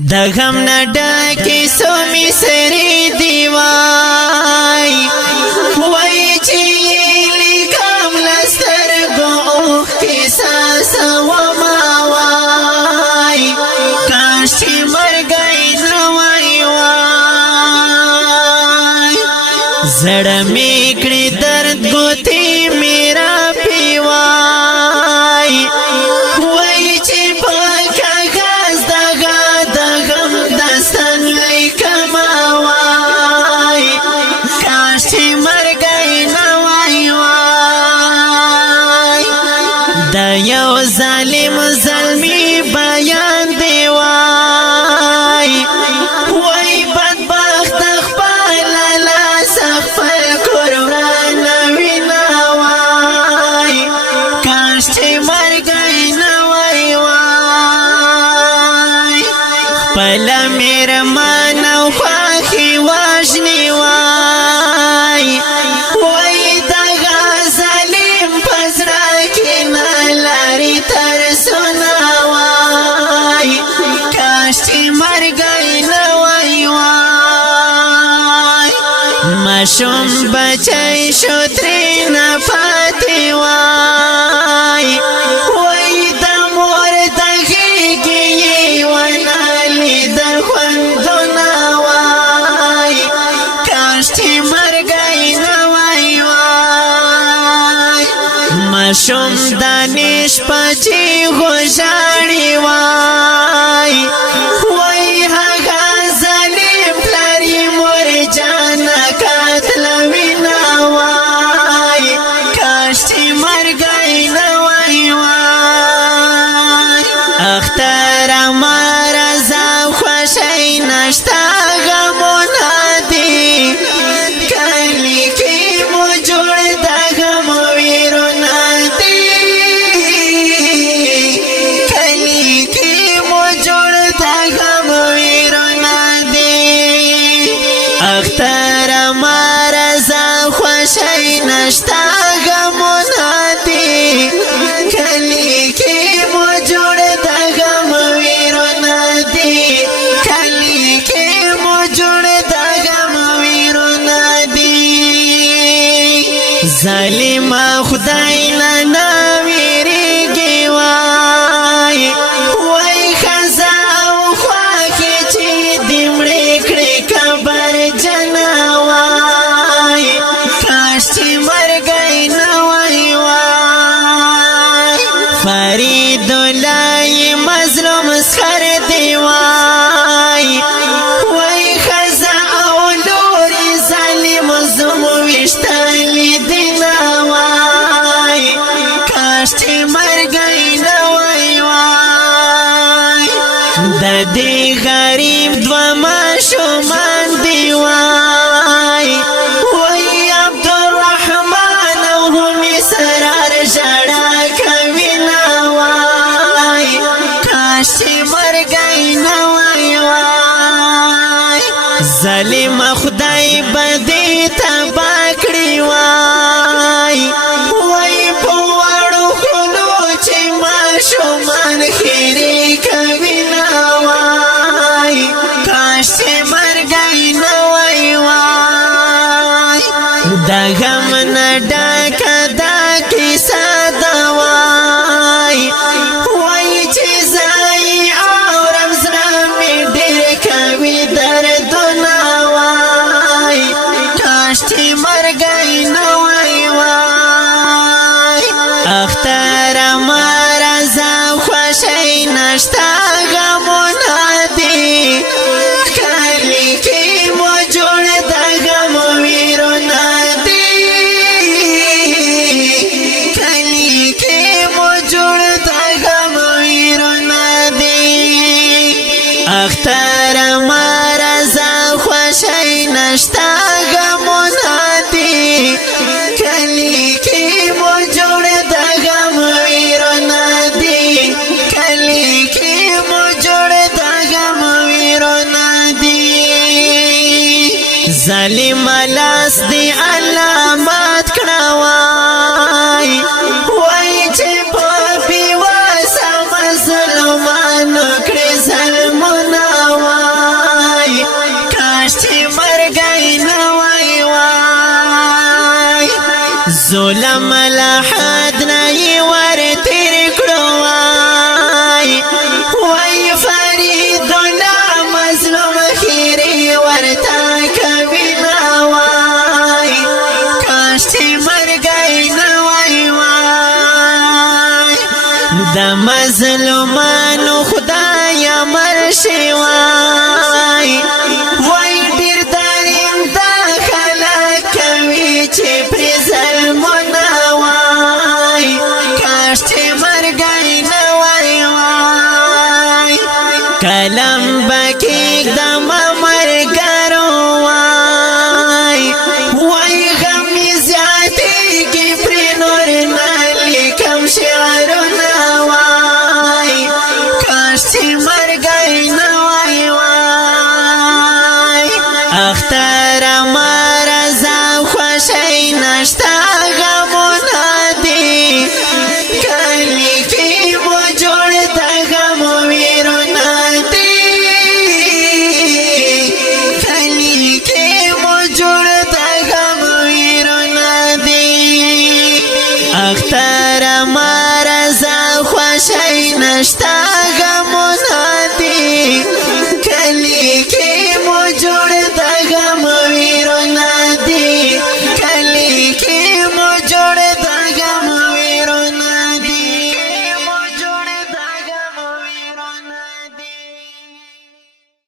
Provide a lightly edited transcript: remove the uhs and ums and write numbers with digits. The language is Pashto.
دغم نډکی سومی سری دیوای وای چی لیکم لسترگو کساس و ماوای کاشی مرگئی نوائی وای زڑمی کڑی درد گوتی میرا پیوای وای چی پاکا غاز دغم دستن لیکم آوای کاشی مرگئی نوائی وای دا یو ظالم ظلمی بیان دیوای وای بدبخت خپل لاس خپل قربان ویناوای کاش چې مرګی نوای وای خپل میرمان او خوښي وژني وای وای دغه ظالم په زړه کې نه لري ترسونه وای کاش چې مرګی نوای وای ماشوم بچی شو ترېنه پاتې وای وای د مور د غېږې یې ونه لیدل خوندونه وای کاش چې مرګی نوای وای ماشوم دانش پچی غوژاړي وای وای هغه ظالم پلاري مور جانه قتل وینا وای کاش چې مرګی نوای وای اختر امر زه خوښی نشته غمونه دي کلی کې مو جوړ د غم ویرونه دي کلی کې مو جوړ د غم ویرونه دي اختر امر زه خوښی نشته غمونه دي کلی کې مو جوړ د غم ویرونه دي کلی کې مو جوړ د غم ویرونه دي ظالم خدای نه ویریږي وای وای خزا او خواږه چې دې مړې کړې قبر جنا وای کاش چې مرګی نوای وای فرید لای مظلوم سخر دی وای وای خزا او لوري ظالم زوم وشتلی دی وای کاش چې مرګی نوای وای د دې غریب دوه ماشومان دی وای وای عبدالرحمن او هم سرار ژړا کوي نه وای کاش چې مرګی نوای وای ظالم خدای بدې تبا کړي وای وای په وړو خلو چې ماشومان خیرې کوي نه وای کاش چې مرګی نوای وای د غم نه ډکه دا کیسه ده وای وای چې زه یې اورم زړه مې ډېر کوي دردونه وای کاش چې مرګی نوای وای اختر امر زه خوښی نشته غمونه دي کلی کې مو جوړ د غم ویرونه دي کلی کې مو جوړ د غم ویرونه دي اختر امر زه خوښی نشته غمونه دي کلی کې مو جوړ د غم ویرونه دي کلی کې مو جوړ د غم ویرونه دي ظالم لاس دی علامات کړه وای وای چې په بې وسه مظلومان کړي ظلمونه لملحد نئی ور تیر کړو وای فریدنا مظلوم خیری ورتا کوي وای کاش چې مرګای نه وای وای د مظلومانو خدای مرشي وای وای ډیر درنده خلک کوي چې پر ظلمونه وای کاش چې مرګای نه وای وای کلم بکیک د مرګرو